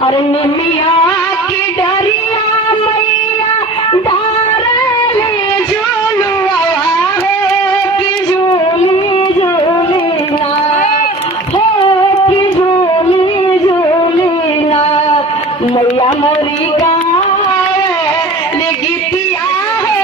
और निमिया की डरिया मैया डाले झूलुआ हो कि झूली झूली ना हो कि झूली झूली ना मैया मोरी गावे गीतिया हो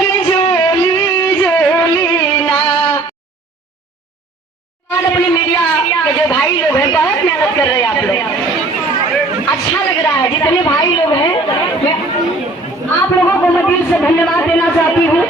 कि झूली झूली ना। अपने मीडिया के जो भाई लोग हैं बहुत मेहनत कर रहे हैं आप लोग, अच्छा लग रहा है। जितने भाई लोग हैं मैं आप लोगों को मैं दिल से धन्यवाद देना चाहती हूँ।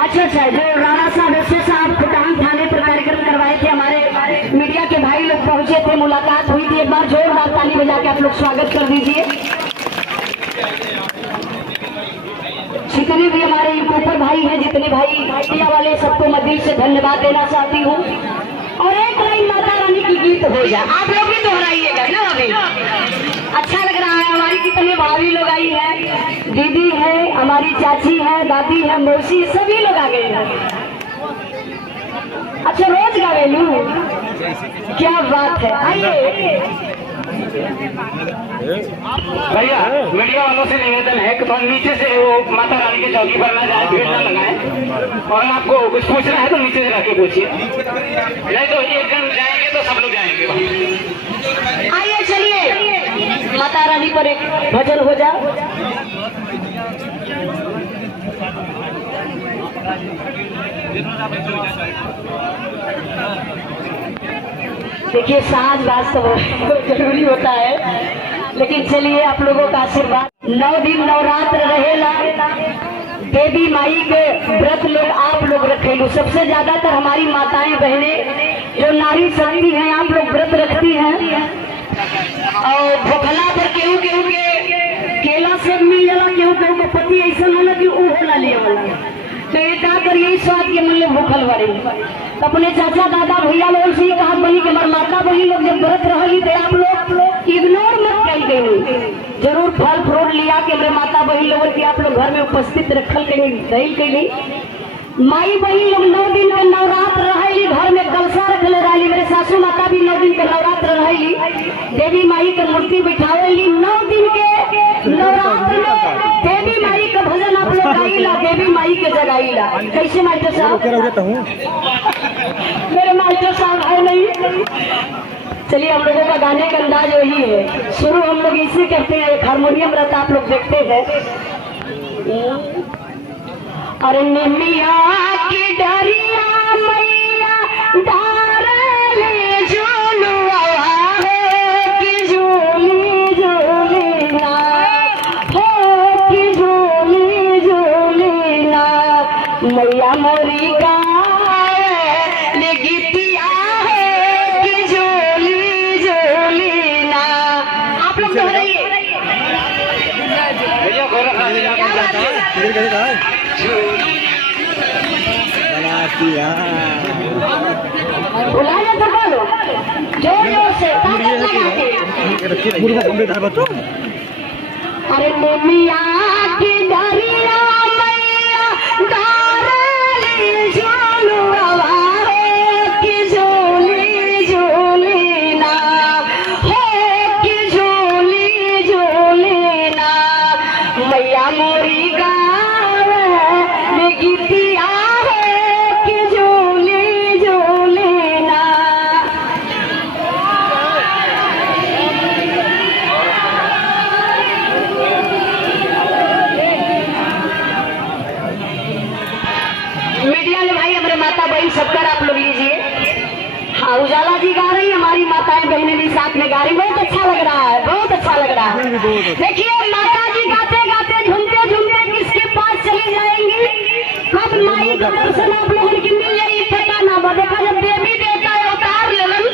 अच्छा, जो राणा साहब एस साहब खुटान थाने पर कार्यक्रम करवाए थे, हमारे मीडिया के भाई लोग पहुंचे थे, मुलाकात हुई थी। एक बार जोरदार ताली बजा के आप लोग स्वागत कर दीजिए। जितने भी हमारे यूट्यूबर भाई हैं, जितने भाई मीडिया वाले, सबको मैं दिल से धन्यवाद देना चाहती हूँ। और एक लाइन माता रानी की गीत हो जाए, आप लोग भी दोहराइएगा ना। अभी अच्छा लग रहा है। हमारी कितने भाभी लोग आई है, दीदी है, हमारी चाची है, दादी है, मौसी, सभी लोग आ गए हैं। अच्छा, रोज गावेलू, क्या बात है। आइए भैया, मीडिया वालों से निवेदन है कि थोड़ा नीचे से वो माता रानी के चौकी पर ना जाए, भीड़ ना लगाए, और आपको कुछ पूछना है तो नीचे से रख के पूछिए, नहीं तो एक जन जाएंगे तो सब लोग जाएंगे। आइए चलिए माता रानी पर एक भजन हो जाए। देखिए साज बाज तो जरूरी होता है, लेकिन चलिए आप लोगों का आशीर्वाद। 9 दिन नवरात्र रहेला, देवी माई के व्रत लोग आप लोग रखेलू। सबसे ज्यादातर हमारी माताएं बहनें जो नारी शक्ति हैं, आप लोग व्रत रखती हैं। और भोखला पर केहू केहू के केला से मिल जाला, केहू केहू के पति ऐसा होला कि वो होला ले वाला, तो ये का करिए स्वाद के मन में भूखल बारे। तो अपने चाचा दादा भैया लोग से कहा बनी कि हमारे माता बहनी लोग जब व्रत रही तो आप लोग इग्नोर मत कर गई, जरूर फल फ्रूट लिया के मेरे माता बहनी लोगों की आप लोग घर में उपस्थित रखल के नहीं। माई बहनी लोग 9 दिन के नवरात्र रहेली, घर में कलशा रखले रही। मेरे सासू माता भी 9 दिन के नवरात्र रहेली, देवी माई के मूर्ति बिठावेली। 9 दिन के नवरात्र में देवी माई का भजन आप लोग गाइला, देवी माई के जगाइला। कैसे मास्टर साहब? मेरे मास्टर साहब है नहीं। चलिए हम लोगों का गाने का अंदाज वही है, शुरू हम लोग इसी करते हैं। एक हारमोनियम रहता आप लोग देखते हैं। अरे निमिया की डरिया मैया डाले झूलुआ हो कि झूली झूली ना हो कि झूली झूली ना मैया मोरी गावे गीतिया हो कि झूली झूली ना। आप लोग दोहराइए। बुलाया तो बोलो जोर जोर से, ताकत लगा के। अरे मम्मिया की डरिया मैया डाले झूलुआ हो कि झूली झूली ना हो कि झूली झूली ना मैया मोरी गावे गीतिया हो कि झूली झूली ना। मीडिया में भाई हमारे माता बहन सबकर आप लोग लीजिए। हाँ, उजाला जी गा रही, हमारी माताएं बहनें भी साथ में गा रही। बहुत अच्छा लग रहा है, बहुत अच्छा लग रहा है। देखिए माता जी गाते गाते झूमते झूमते किसके पास चली जाएंगी, कब माई का दर्शन आप लोगों की मिल जाएगी पता ना। देखा जब देवी देवता अवतार लेलन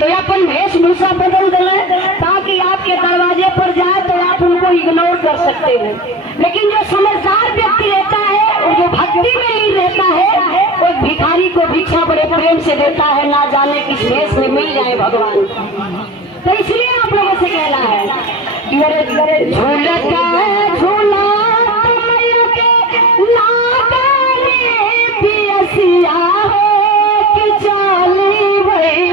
तो अपन वेशभूषा बदल दिले ताकि आपके दरवाजे पर जाए तो आप उनको इग्नोर कर सकते हैं। लेकिन जो समझदार व्यक्ति रहता है और जो भक्ति में लीन रहता है, वो भिखारी को भिक्षा बड़े प्रेम से देता है, ना जाने किस भेष में मिल जाए भगवान। तो इसलिए आप लोगों से कहना है कि अरे झूलता झूला पियसिया हो कि चाली भई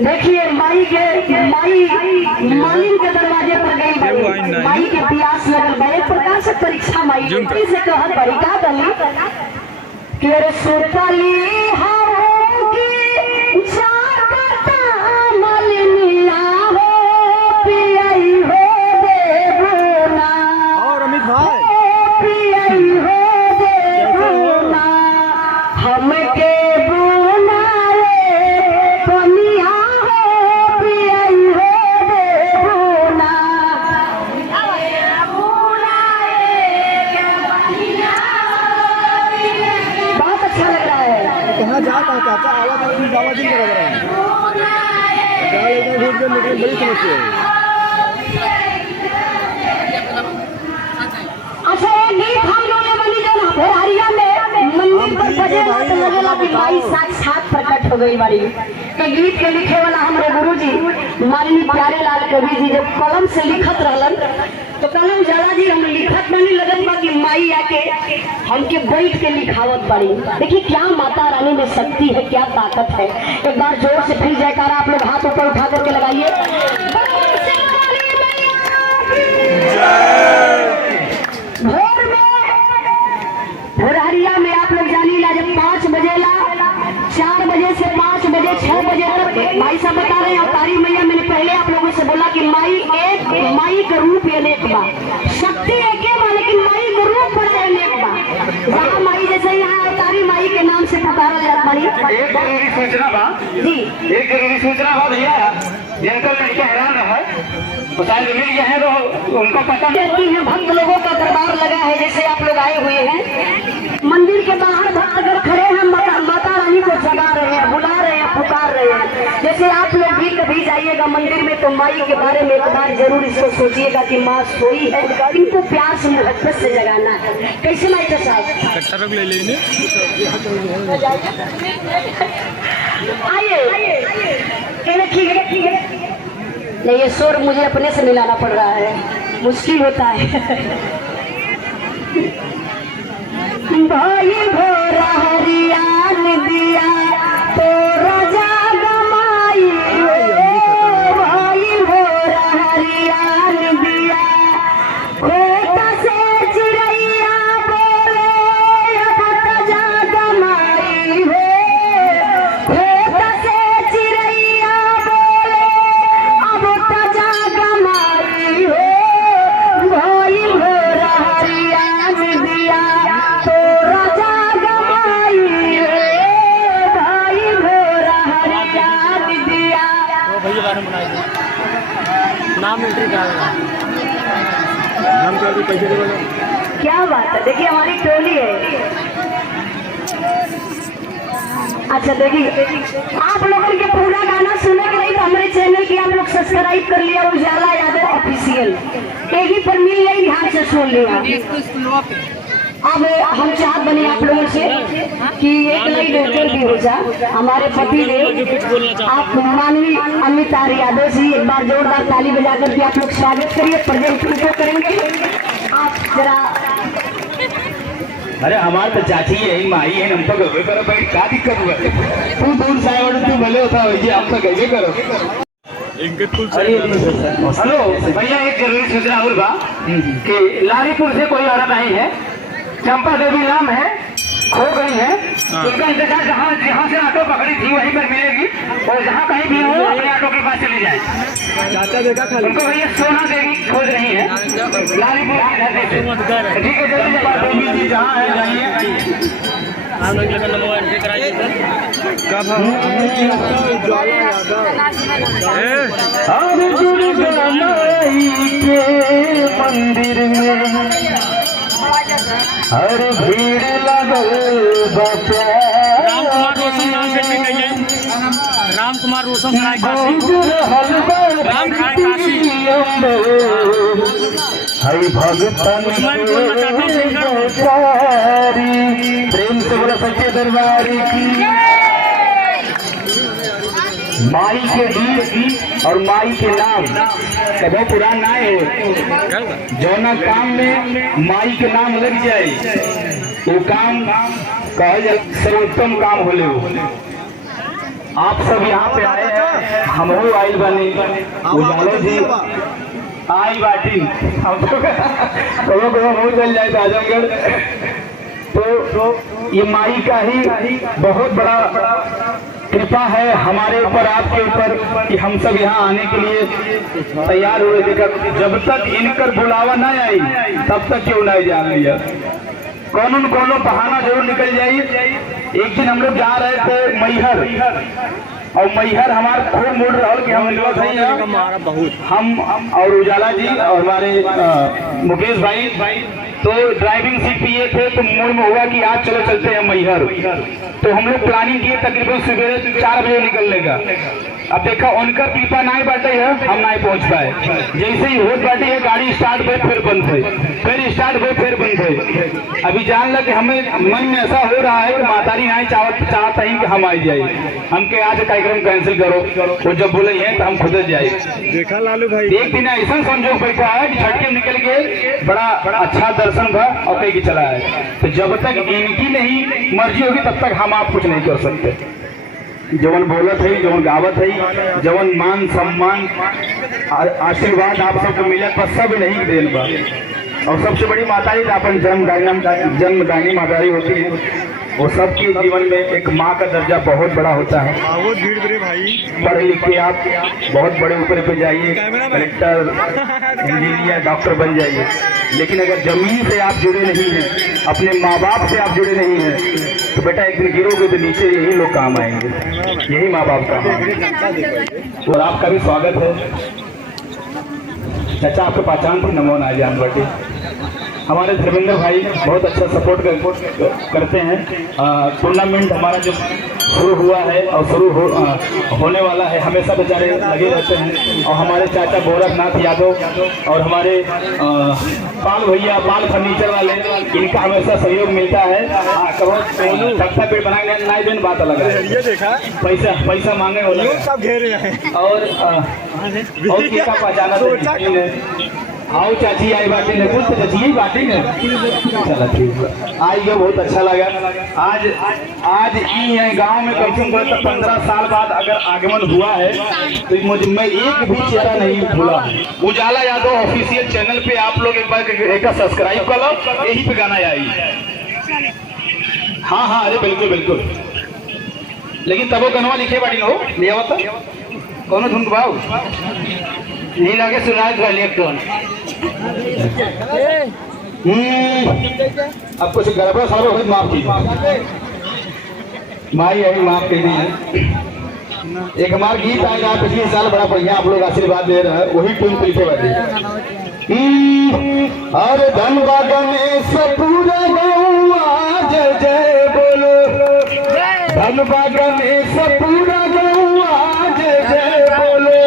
देखिए माई के दरवाजे पर गई, माई के प्यास लगल बा। एक प्रकार से परीक्षा माई से कहत बड़ी का दली कि अरे सुतली हारोगी जागता मलिनिया हो पियई हो देवना। और अमित भाई पियई हो देवना हमके जाता चाचा आवाज ही कर रहा है। बड़ी समस्या है। अच्छा ये गीत हम लोग ने बनी जन हरिया में मंदिर पर बजे तो लगेला कि माई साक्षात प्रकट हो गई बाड़ी। तो गीत के लिखे वाला हमारे गुरुजी माननीय प्यारे लाल कवि जी जब कलम से लिखत रहलन तो कलम जाला जी हम लिखत नहीं लगत बा कि माई आके हमके बैठ के लिखावत बाड़ी। देखिए क्या माता रानी में शक्ति है, क्या ताकत है। एक बार जोर से फिर जयकारा आप लोग हाथ ऊपर उठा करके लगाइए। भोर में भोरहरिया में आप लोग जानीला जब 5 बजेला 4 बजे से 5 बजे 6 बजे तक भाई साहब बता रहे हैं अवतारी मैया। मैंने पहले आप लोगों से बोला कि माई का रूप अनेक बा, शक्ति एक बा, लेकिन माई का रूप बड़ा अनेक बा। जहाँ माई जैसे यहाँ अवतारी माई के नाम से पुकारा जाता बड़ी। एक जरूरी सूचना बा जी, एक जरूरी सूचना बा भैया, जिनका लड़का हैरान रहा तो शायद मिल गया है तो उनको पता कहती है भक्त लोगों का दरबार लगा है। जैसे आप लोग आए हुए हैं मंदिर के बाहर भक्त अगर खड़े हैं माता रानी को जगा रहे हैं, बुला रहे हैं, पुकार रहे हैं। जैसे आप लोग भी कभी जाइएगा मंदिर में तो माई के बारे में एक बार जरूर इसको सोचिएगा कि माँ सोई है, इनको प्यार से मोहब्बत से जगाना है। कैसे मास्टर साहब ले लेने आइए ठीक है। नहीं ये शोर मुझे अपने से मिलाना पड़ रहा है, मुश्किल होता है। भाई भोरा हरियान दिया तो राजा गमाई, भाई भोरा हरियान दिया खोता से चिड़ैया बोले अब राजा गमाई हो। खोता से चिड़ैया बोले अब राजा गमाई हो। भाई भोरा हरियान दिया तो राजा गमाई हो। भाई भोरा हरियान दिया। भैया बारे में नाम एंट्री डालना, नाम कर दो, पैसे दे। क्या बात है, देखिए हमारी टोली है। अच्छा देखिए आप लोगों के पूरा गाना सुने के लिए तो हमारे चैनल की आप लोग सब्सक्राइब कर लिया उजाला यादव ऑफिशियल, एक ही पर मिल गई, ध्यान से सुन लिया। अब हम चाहत बने आप लोगों से कि एक लाइन ऊपर भी हो जा। हमारे पति देव आप माननीय अमित यादव जी एक बार जोरदार ताली बजा करके आप लोग स्वागत करिए, प्रेजेंट उनको करेंगे आप जरा। अरे हमारे तो चाची है माई है, हम तो गए करो भाई, क्या दिक्कत हुआ? तू दूर से आए तू भले होता है, हम तो गए करो। हेलो भैया एक जरूरी सूचना और बा कि लारीपुर से कोई औरत आई है, चंपा देवी नाम है, खो गई है। उसका इंतजार जहाँ से ऑटो पकड़ी थी वहीं पर मिलेगी, और जहाँ कहीं भी हो अपने ऑटो के पास चले जाए। चाचा देखा खाली उनको भैया सोना देवी खोज रही है लालीपुर की धरती से। ठीक है जल्दी देवी जी जहाँ है जाइए। कब हम उजाला यादव मंदिर में हर भीड़ लगल राम कुमार रोशन हरि भगतन प्रेम से बोला सच्चे दरबारी की। माई के गीत और माई के नाम कभी पुरान ना है। जौना काम में माई के नाम लग जाए वो काम कहे सर्वोत्तम काम होले। आप सब यहाँ पे आए हैं हैं हमहू आइल बनी उजाला जी आई बाटी हम तो चल जाए आजमगढ़। तो ये माई का ही बहुत बड़ा कृपा है हमारे ऊपर, आपके ऊपर, कि हम सब यहाँ आने के लिए तैयार हुए। देखा जब तक इनकर बुलावा न आई तब तक क्यों नहीं जान लिया, कोनो बहाना जरूर निकल जाइए। एक दिन हम लोग जा रहे थे मैहर, और मैहर हमारे खूब मूड रहा कि हम निकल सही है, हम और उजाला जी और हमारे मुकेश भाई तो ड्राइविंग सीट पे ये थे, तो मूड में हुआ कि आज चलो चलते हैं मैहर। तो हम लोग प्लानिंग किए तकरीबन सवेरे 4 बजे निकलने का। अब देखा उनका कृपा नहीं बाटे है, हम नहीं पहुंच पाए। जैसे ही होत बाटे है गाड़ी स्टार्ट हुई फिर बंद हुई, फिर स्टार्ट हुई फिर बंद हुई। अभी जान लगे हमें मन में ऐसा हो रहा है कि मातारी नहीं चाहता ही कि हम आ जाए, हमके आज कार्यक्रम कैंसिल करो। वो जब बोले हैं तो हम खुद जाए। देखा लालू भाई एक दिन ऐसा संजोग बैठा है कि झटके निकल गए, बड़ा अच्छा दर्शन था और कहीं की चला है। तो जब तक इनकी नहीं मर्जी होगी तब तक हम आप कुछ नहीं कर सकते। जवन बोलत है, जवन गावत है, जवन मान सम्मान आशीर्वाद आप सबको मिलत पर सब नहीं देन बा। और सबसे बड़ी मातारी अपन जन्मदानी मातारी होती है, वो सबके जीवन में एक माँ का दर्जा बहुत बड़ा होता है। बहुत भीड़ भाई, पढ़े लिख के आप बहुत बड़े ऊपर पे जाइए, कलेक्टर, इंजीनियर, डॉक्टर बन जाइए, लेकिन अगर जमीन से आप जुड़े नहीं हैं, अपने माँ बाप से आप जुड़े नहीं हैं, तो बेटा एक दिन गिरोगे तो नीचे यही लोग काम आएंगे, यही माँ बाप काम आएंगे। और आपका भी स्वागत है चाचा, आपके पहचान पर नमो ना जान बटे। हमारे धर्मेंद्र भाई बहुत अच्छा सपोर्ट करते हैं। टूर्नामेंट हमारा जो शुरू हुआ है और शुरू होने वाला है, हमेशा बेचारे लगे रहते हैं। और हमारे चाचा गोरखनाथ यादव और हमारे पाल भैया, पाल फर्नीचर वाले, इनका हमेशा सहयोग मिलता है। तख्ता पेड़ बनाने नहीं दिन बात अलग है, ये देखा पैसा मांगे वाले सब घेरे हैं। और किसका पहचाना आओ चाची आई बाटी ने कुछ चाची बाटी ने चला ठीक है, आई गया बहुत अच्छा लगा। आज ये गांव में कम से कम 15 साल बाद अगर आगमन हुआ है तो मुझे मैं एक भी चेहरा नहीं भूला। उजाला यादव ऑफिशियल चैनल पे आप लोग एक बार सब्सक्राइब कर लो, यही पे गाना आई। हाँ अरे बिल्कुल, लेकिन तब वो गनवा लिखे बाटी हो लिया हुआ था कौन धुन भाव नहीं लगे सुनाए वाली एक टोन। अब कुछ गड़बड़ सालों हो माफ कीजिए, माई अभी माफ कर दीजिए। एक हमारा गीत आएगा पिछले साल, बड़ा बढ़िया आप लोग आशीर्वाद दे रहे हैं, वही टून पीछे बैठे। अरे धनवा गणेश पूरा गौआ जय जय बोलो, धनवा गणेश पूरा गौआ जय जय बोलो,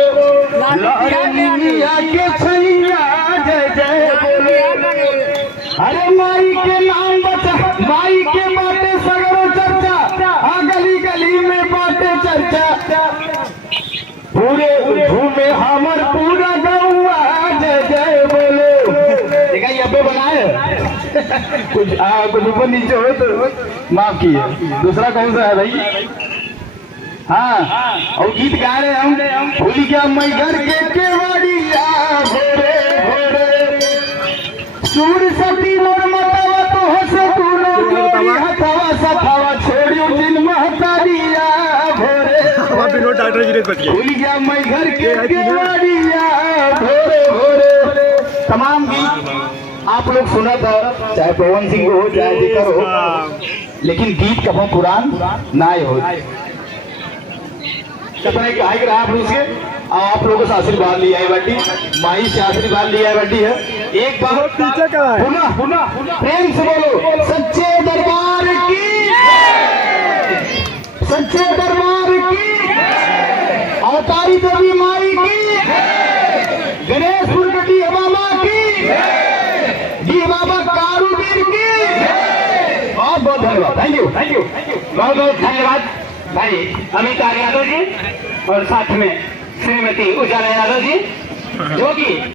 लहरिया के छैया जय जय बोलो। अरे माई के नाम बचा, माई के बाटे सगरो चर्चा, गली गली में बाटे चर्चा, पूरे घूमे हमर पूरा गौआ जय जय बोलो। देखा ये अबे बनाए कुछ ऊपर नीचे हो तो माफ किए। दूसरा कौन सा है भाई? हाँ, और गीत गा रहे हम भूल गया मैं घर के केवड़िया भोरे भोरे, सूर सती मोर मतवा तो हस तूनो हथवा सथवा छोड़ियो दिन महतारिया भोरे, भूल गया मैं घर के केवड़िया भोरे भोरे। तमाम गीत आप लोग सुना था, चाहे पवन सिंह हो चाहे जिकर हो, लेकिन गीत कभी पुरान ना हो। आप लोगों से आशीर्वाद लिया है बेटी, माई से आशीर्वाद लिया है बेटी है। एक बार पीछे का पुनः प्रेम से बोलो सच्चे दरबार की, सच्चे दरबार की, अवतारी देवी माई की, गणेश पुरगटी बाबा की, जी बाबा कारूगीर की। बहुत बहुत धन्यवाद, थैंक यू बहुत बहुत धन्यवाद भाई अमित यादव जी और साथ में श्रीमती उजाला यादव जी, जो कि